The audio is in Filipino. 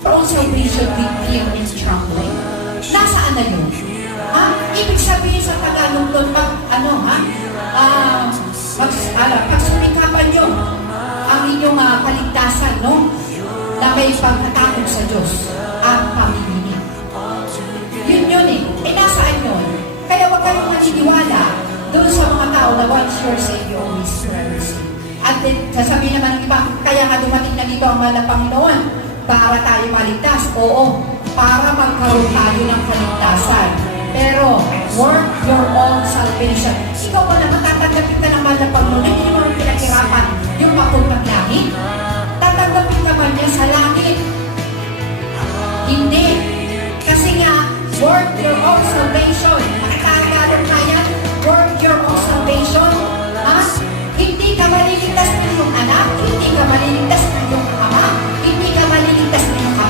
Your own salvation with fear and trembling. Nasaan na yun? Ibig sabihin sa Tagalog doon, pagsumikapan nyo ang inyong kaligtasan, no? Na may pagkatakot sa Diyos at pamimili. Yun eh. Nasaan yun? Kaya huwag kayong maniniwala doon sa mga tao na once your Savior, always mercy. At then, sasabihin naman ng iba, kaya nga dumating na dito ang mahal na Panginoon para tayo maligtas. Oo, para magkaroon tayo ng kaligtasan. Pero, work your own salvation. Ikaw ba naman tatanggapin ka ng mahal na Panginoon? Hindi mo rin pinaghirapan yung papuntang langit. Tatanggapin ka ba niya sa langit